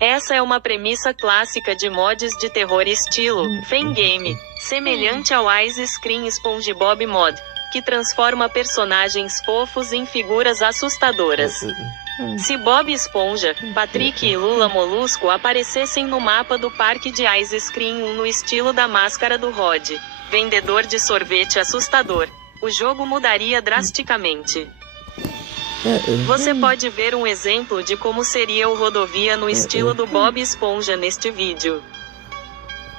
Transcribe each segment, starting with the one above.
Essa é uma premissa clássica de mods de terror estilo Fangame, semelhante ao Ice Screen SpongeBob Mod, que transforma personagens fofos em figuras assustadoras. Se Bob Esponja, Patrick e Lula Molusco aparecessem no mapa do parque de Ice Screen 1 no estilo da máscara do Rod, vendedor de sorvete assustador, o jogo mudaria drasticamente. Você pode ver um exemplo de como seria o Rodovia no estilo do Bob Esponja neste vídeo.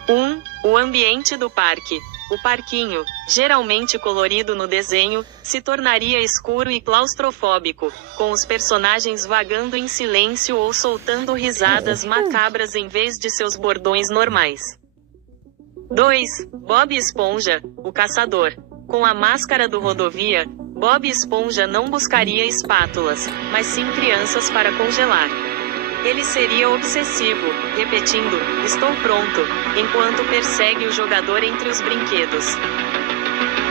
1. O ambiente do parque. O parquinho, geralmente colorido no desenho, se tornaria escuro e claustrofóbico, com os personagens vagando em silêncio ou soltando risadas macabras em vez de seus bordões normais. 2. Bob Esponja, o caçador. Com a máscara do Rodovia, Bob Esponja não buscaria espátulas, mas sim crianças para congelar. Ele seria obsessivo, repetindo, "Estou pronto", enquanto persegue o jogador entre os brinquedos.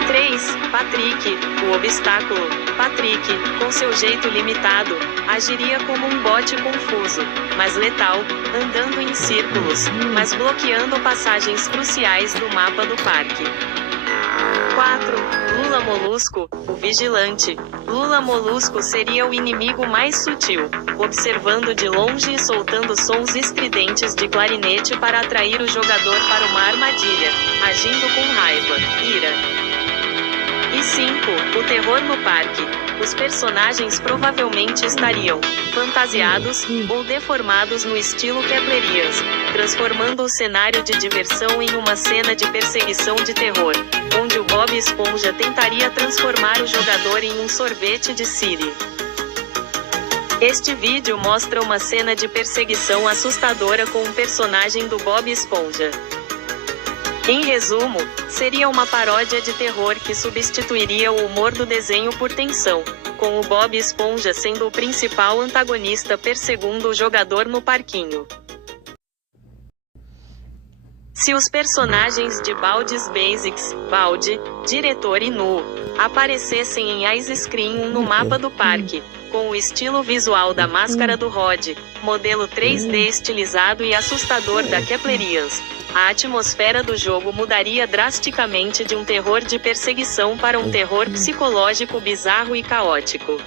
3. Patrick, o obstáculo. Patrick, com seu jeito limitado, agiria como um bote confuso, mas letal, andando em círculos, mas bloqueando passagens cruciais do mapa do parque. 4. Lula Molusco, o vigilante. Lula Molusco seria o inimigo mais sutil, observando de longe e soltando sons estridentes de clarinete para atrair o jogador para uma armadilha, agindo com raiva, ira. E 5. O terror no parque. Os personagens provavelmente estariam fantasiados ou deformados no estilo Keplerians, transformando o cenário de diversão em uma cena de perseguição de terror, onde o Bob Esponja tentaria transformar o jogador em um sorvete de Siri. Este vídeo mostra uma cena de perseguição assustadora com um personagem do Bob Esponja. Em resumo, seria uma paródia de terror que substituiria o humor do desenho por tensão, com o Bob Esponja sendo o principal antagonista perseguindo o jogador no parquinho. Se os personagens de Baldi's Basics, Baldi, Diretor e Nu, aparecessem em Ice Screen 1 no mapa do parque, com o estilo visual da máscara do Rod, modelo 3D estilizado e assustador da Keplerians, a atmosfera do jogo mudaria drasticamente de um terror de perseguição para um terror psicológico bizarro e caótico.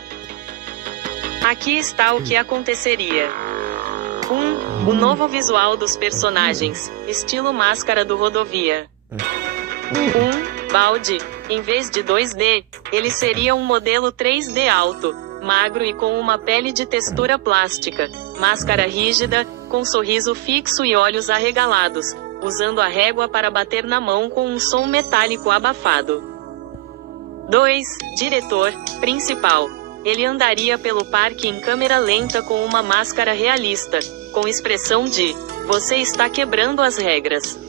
Aqui está o que aconteceria. 1. O novo visual dos personagens, estilo máscara do Rodovia. 1. Baldi, em vez de 2D, ele seria um modelo 3D alto, magro e com uma pele de textura plástica, máscara rígida, com sorriso fixo e olhos arregalados, usando a régua para bater na mão com um som metálico abafado. 2. Diretor, principal. Ele andaria pelo parque em câmera lenta com uma máscara realista, com expressão de "Você está quebrando as regras".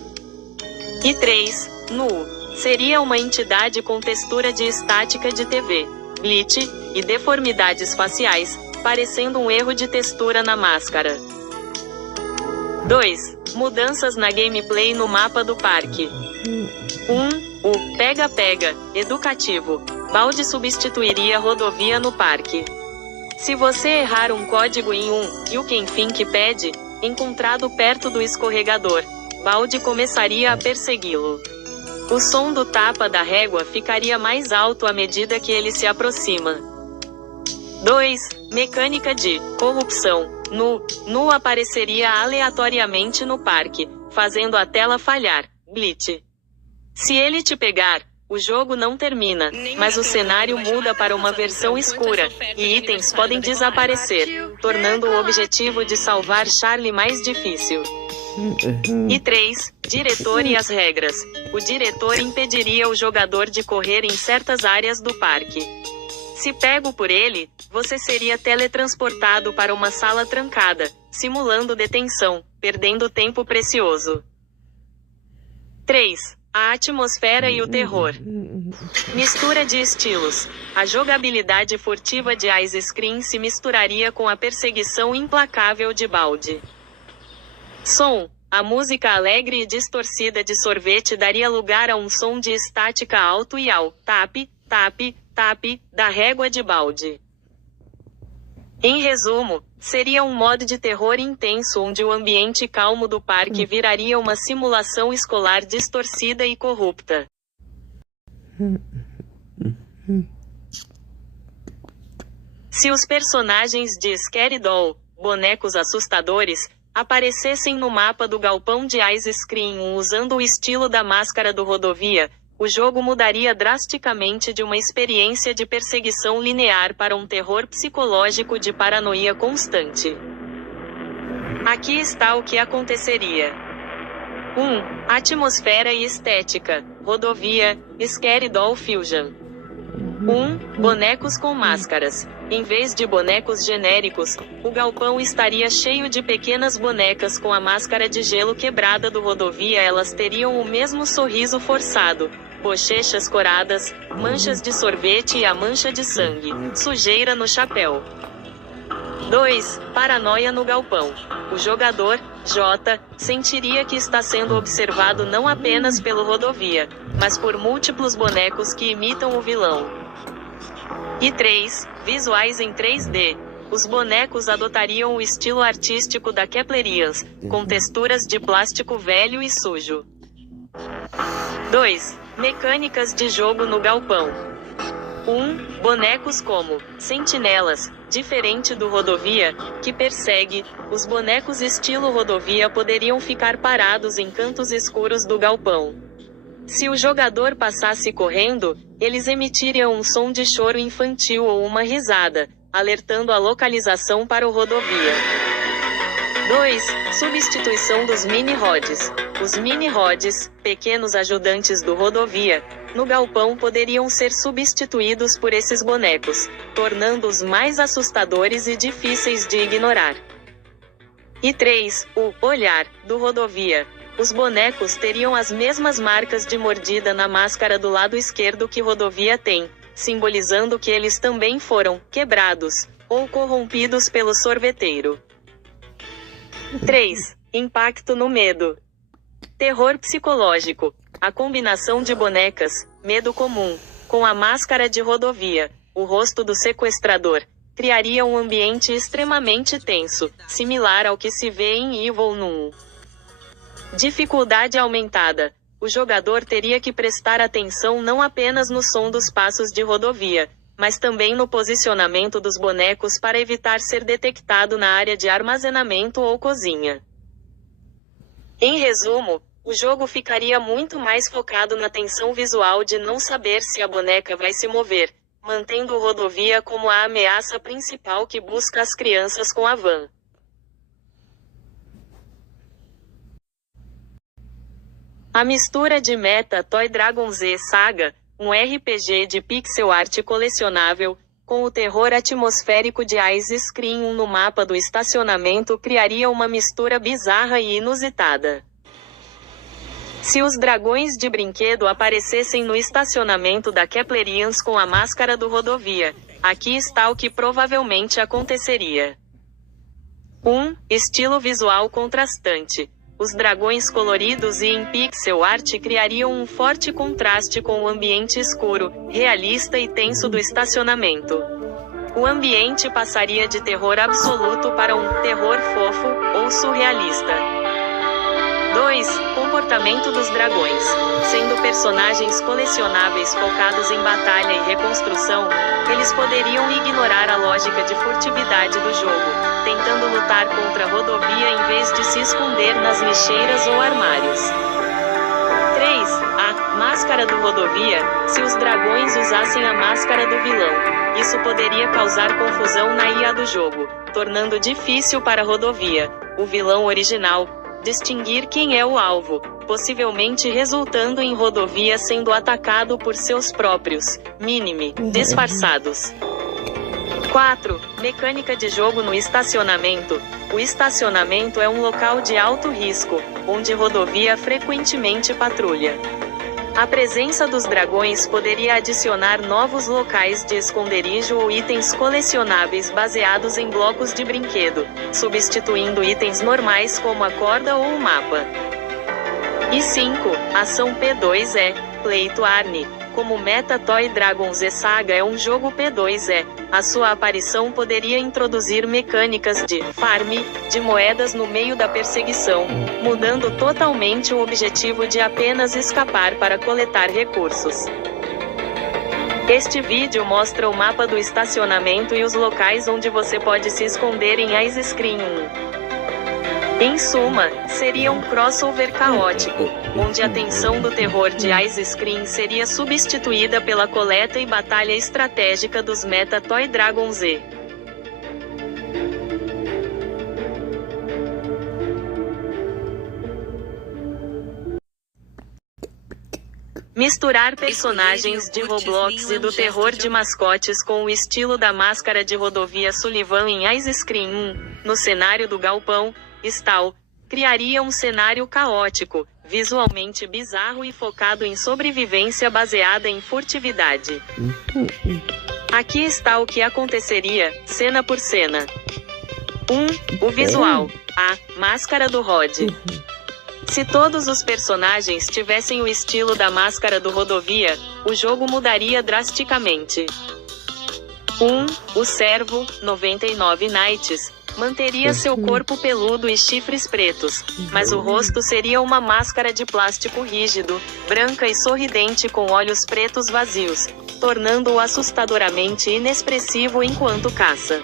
E 3. Nu. Seria uma entidade com textura de estática de TV, glitch, e deformidades faciais, parecendo um erro de textura na máscara. 2. Mudanças na gameplay no mapa do parque. 1. O pega-pega, educativo. Baldi substituiria Rodovia no parque. Se você errar um código em You Can Think Pad, encontrado perto do escorregador, Baldi começaria a persegui-lo. O som do tapa da régua ficaria mais alto à medida que ele se aproxima. 2. Mecânica de corrupção. Nu apareceria aleatoriamente no parque, fazendo a tela falhar, glitch. Se ele te pegar, o jogo não termina, mas o cenário muda para uma versão escura, e itens podem desaparecer, tornando o objetivo de salvar Charlie mais difícil. E 3. Diretor e as regras. O diretor impediria o jogador de correr em certas áreas do parque. Se pego por ele, você seria teletransportado para uma sala trancada, simulando detenção, perdendo tempo precioso. 3. A atmosfera e o terror. Mistura de estilos. A jogabilidade furtiva de Ice Screen se misturaria com a perseguição implacável de Baldi. Som. A música alegre e distorcida de sorvete daria lugar a um som de estática alto e ao tap, tap, tap, da régua de Baldi. Em resumo, Seria um modo de terror intenso onde o ambiente calmo do parque viraria uma simulação escolar distorcida e corrupta. Se os personagens de Scary Doll, bonecos assustadores, aparecessem no mapa do galpão de Ice Scream usando o estilo da máscara do Rodovia, o jogo mudaria drasticamente de uma experiência de perseguição linear para um terror psicológico de paranoia constante. Aqui está o que aconteceria. 1. Atmosfera e estética. Rodovia, Scary Doll Fusion. 1. Bonecos com máscaras. Em vez de bonecos genéricos, o galpão estaria cheio de pequenas bonecas com a máscara de gelo quebrada do Rodovia. Elas teriam o mesmo sorriso forçado, bochechas coradas, manchas de sorvete e a mancha de sangue, sujeira no chapéu. 2. Paranoia no galpão. O jogador, J, sentiria que está sendo observado não apenas pelo Rodovia, mas por múltiplos bonecos que imitam o vilão. E 3. Visuais em 3D. Os bonecos adotariam o estilo artístico da Keplerians, com texturas de plástico velho e sujo. 2. Mecânicas de jogo no galpão. 1. Bonecos como sentinelas, diferente do Rodovia, que persegue, os bonecos estilo Rodovia poderiam ficar parados em cantos escuros do galpão. Se o jogador passasse correndo, eles emitiriam um som de choro infantil ou uma risada, alertando a localização para o Rodovia. 2. Substituição dos mini-rods. Os mini-rods, pequenos ajudantes do Rodovia, no galpão poderiam ser substituídos por esses bonecos, tornando-os mais assustadores e difíceis de ignorar. E 3. O olhar do Rodovia. Os bonecos teriam as mesmas marcas de mordida na máscara do lado esquerdo que Rodovia tem, simbolizando que eles também foram quebrados ou corrompidos pelo sorveteiro. 3. Impacto no medo. Terror psicológico. A combinação de bonecas, medo comum, com a máscara de Rodovia, o rosto do sequestrador, criaria um ambiente extremamente tenso, similar ao que se vê em Evil 1. Dificuldade aumentada. O jogador teria que prestar atenção não apenas no som dos passos de Rodovia, mas também no posicionamento dos bonecos para evitar ser detectado na área de armazenamento ou cozinha. Em resumo, o jogo ficaria muito mais focado na tensão visual de não saber se a boneca vai se mover, mantendo o Rodovia como a ameaça principal que busca as crianças com a van. A mistura de Meta Toy Dragon Z Saga, um RPG de pixel art colecionável, com o terror atmosférico de Ice Scream no mapa do estacionamento criaria uma mistura bizarra e inusitada. Se os dragões de brinquedo aparecessem no estacionamento da Keplerians com a máscara do Rodovia, aqui está o que provavelmente aconteceria. 1. Estilo visual contrastante. Os dragões coloridos e em pixel art criariam um forte contraste com o ambiente escuro, realista e tenso do estacionamento. O ambiente passaria de terror absoluto para um terror fofo ou surrealista. 2. Comportamento dos dragões. Sendo personagens colecionáveis focados em batalha e reconstrução, eles poderiam ignorar a lógica de furtividade do jogo, tentando lutar contra a Rodovia em vez de se esconder nas lixeiras ou armários. 3. A máscara do Rodovia. Se os dragões usassem a máscara do vilão, isso poderia causar confusão na IA do jogo, tornando difícil para a Rodovia, o vilão original, distinguir quem é o alvo, possivelmente resultando em Rodovia sendo atacado por seus próprios Minimi disfarçados. 4. Mecânica de jogo no estacionamento. O estacionamento é um local de alto risco, onde Rodovia frequentemente patrulha. A presença dos dragões poderia adicionar novos locais de esconderijo ou itens colecionáveis baseados em blocos de brinquedo, substituindo itens normais como a corda ou o mapa. E 5. Ação P2E, Play to Earn. Como Meta Toy Dragon Z Saga é um jogo P2E, a sua aparição poderia introduzir mecânicas de farm de moedas no meio da perseguição, mudando totalmente o objetivo de apenas escapar para coletar recursos. Este vídeo mostra o mapa do estacionamento e os locais onde você pode se esconder em Ice Screen 1. Em suma, seria um crossover caótico, onde a tensão do terror de Ice Screen seria substituída pela coleta e batalha estratégica dos Meta Toy Dragon Z. Misturar personagens de Roblox e do terror de mascotes com o estilo da máscara de rodovia Sullivan em Ice Screen 1, no cenário do galpão, Stall, criaria um cenário caótico, visualmente bizarro e focado em sobrevivência baseada em furtividade. Aqui está o que aconteceria, cena por cena. 1. O visual. A máscara do Rod. Se todos os personagens tivessem o estilo da máscara do rodovia, o jogo mudaria drasticamente. 1. O Servo, 99 Nights, manteria seu corpo peludo e chifres pretos, mas o rosto seria uma máscara de plástico rígido, branca e sorridente com olhos pretos vazios, tornando-o assustadoramente inexpressivo enquanto caça.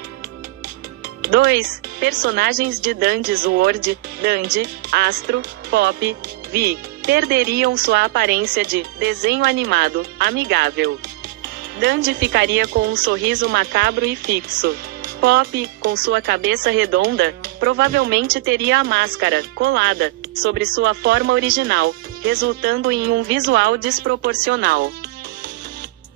2. Personagens de Dandy's World, Dandy, Astro, Pop, Vi, perderiam sua aparência de desenho animado, amigável. Dandy ficaria com um sorriso macabro e fixo. Pop, com sua cabeça redonda, provavelmente teria a máscara colada sobre sua forma original, resultando em um visual desproporcional.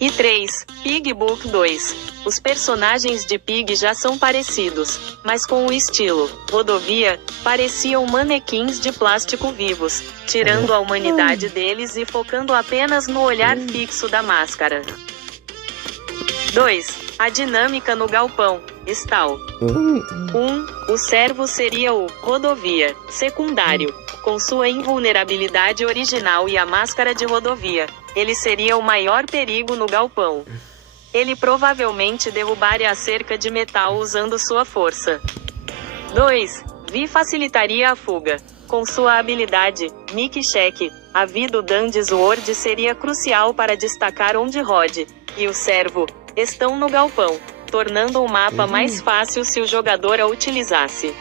E 3. Pig Book 2. Os personagens de Pig já são parecidos, mas com o estilo rodovia, pareciam manequins de plástico vivos, tirando a humanidade deles e focando apenas no olhar fixo da máscara. 2. A dinâmica no galpão, Stall. 1. O servo seria o rodovia secundário, com sua invulnerabilidade original e a máscara de rodovia. Ele seria o maior perigo no galpão. Ele provavelmente derrubaria a cerca de metal usando sua força. 2. Vi facilitaria a fuga. Com sua habilidade, Nick Check, a Vi do Dandy's World seria crucial para destacar onde Rod e o servo estão no galpão, tornando o mapa mais fácil se o jogador a utilizasse.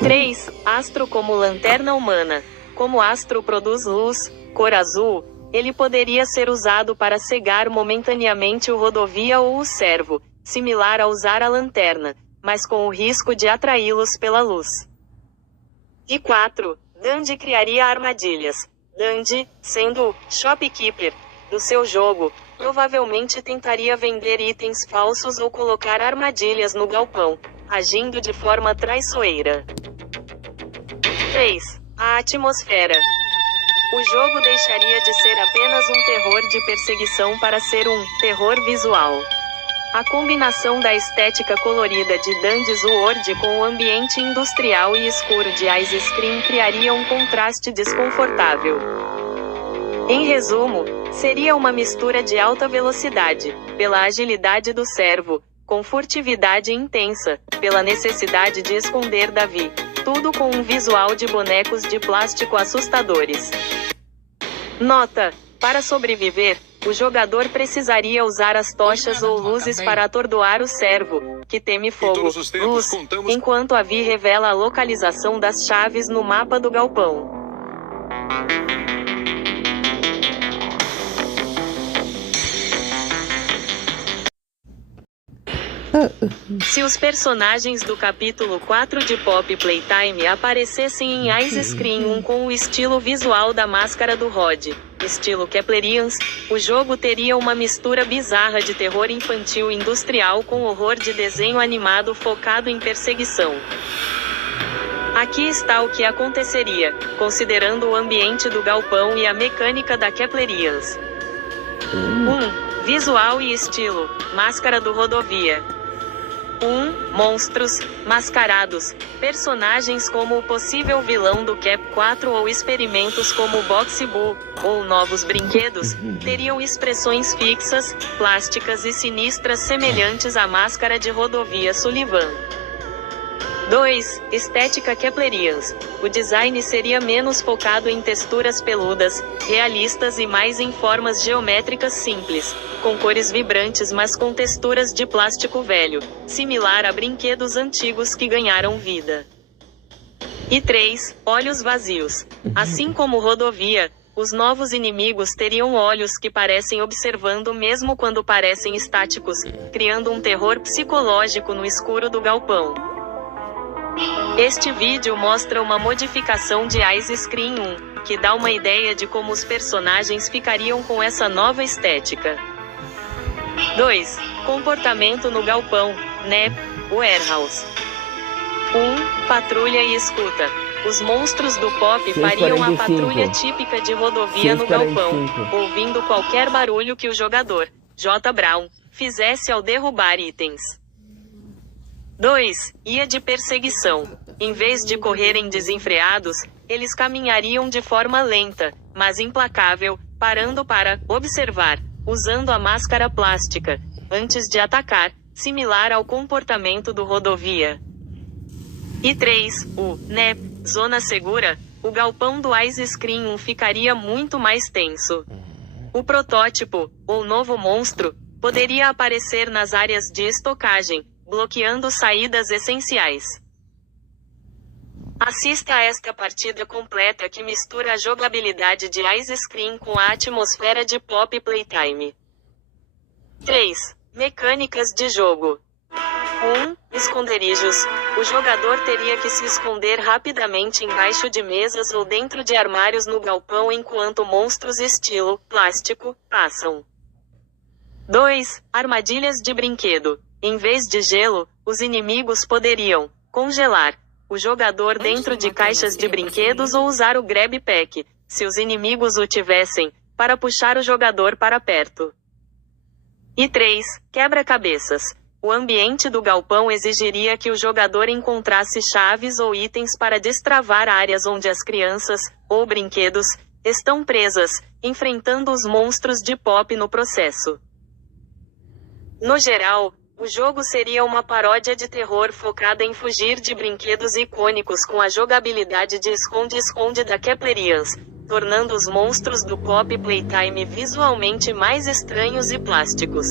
3. Astro como lanterna humana. Como Astro produz luz, cor azul, ele poderia ser usado para cegar momentaneamente o rodovia ou o servo, similar a usar a lanterna, mas com o risco de atraí-los pela luz. E 4. Dandy criaria armadilhas. Dandy, sendo o shopkeeper do seu jogo, provavelmente tentaria vender itens falsos ou colocar armadilhas no galpão, agindo de forma traiçoeira. 3. A atmosfera. O jogo deixaria de ser apenas um terror de perseguição para ser um terror visual. A combinação da estética colorida de Dandy's World com o ambiente industrial e escuro de Ice Screen criaria um contraste desconfortável. Em resumo, seria uma mistura de alta velocidade, pela agilidade do servo, com furtividade intensa, pela necessidade de esconder Davi, tudo com um visual de bonecos de plástico assustadores. Nota: para sobreviver, o jogador precisaria usar as tochas ou luzes para atordoar o servo, que teme fogo, luz, enquanto a Vi revela a localização das chaves no mapa do galpão. Se os personagens do capítulo 4 de Pop Playtime aparecessem em Ice Screen 1 com o estilo visual da máscara do Rod, estilo Keplerians, o jogo teria uma mistura bizarra de terror infantil industrial com horror de desenho animado focado em perseguição. Aqui está o que aconteceria, considerando o ambiente do galpão e a mecânica da Keplerians. 1. Visual e estilo, máscara do rodovia. Monstros mascarados. Personagens como o possível vilão do Cap 4 ou experimentos como o Boxy Boo, ou novos brinquedos, teriam expressões fixas, plásticas e sinistras semelhantes à máscara de Rodovia Sullivan. 2. Estética Keplerians. O design seria menos focado em texturas peludas, realistas e mais em formas geométricas simples, com cores vibrantes mas com texturas de plástico velho, similar a brinquedos antigos que ganharam vida. E 3. Olhos vazios. Assim como Rodovia, os novos inimigos teriam olhos que parecem observando mesmo quando parecem estáticos, criando um terror psicológico no escuro do galpão. Este vídeo mostra uma modificação de Ice Screen 1, que dá uma ideia de como os personagens ficariam com essa nova estética. 2. Comportamento no galpão, NEP, Warehouse. 1. Patrulha e escuta. Os monstros do pop fariam a patrulha típica de Rodovia no galpão, ouvindo qualquer barulho que o jogador, J. Brown, fizesse ao derrubar itens. 2. Ia de perseguição. Em vez de correrem desenfreados, eles caminhariam de forma lenta, mas implacável, parando para observar, usando a máscara plástica, antes de atacar, similar ao comportamento do Rodovia. E 3. NEP, Zona Segura. O galpão do Ice Screen 1 ficaria muito mais tenso. O protótipo, ou novo monstro, poderia aparecer nas áreas de estocagem, bloqueando saídas essenciais. Assista a esta partida completa que mistura a jogabilidade de Ice Screen com a atmosfera de Pop Playtime. 3. Mecânicas de jogo. 1. Esconderijos. O jogador teria que se esconder rapidamente embaixo de mesas ou dentro de armários no galpão enquanto monstros estilo plástico passam. 2. Armadilhas de brinquedo. Em vez de gelo, os inimigos poderiam congelar o jogador dentro de caixas de brinquedos ou usar o Grab Pack, se os inimigos o tivessem, para puxar o jogador para perto. E 3. Quebra-cabeças. O ambiente do galpão exigiria que o jogador encontrasse chaves ou itens para destravar áreas onde as crianças, ou brinquedos, estão presas, enfrentando os monstros de pop no processo. No geral, o jogo seria uma paródia de terror focada em fugir de brinquedos icônicos com a jogabilidade de esconde-esconde da Keplerians, tornando os monstros do Pop Playtime visualmente mais estranhos e plásticos.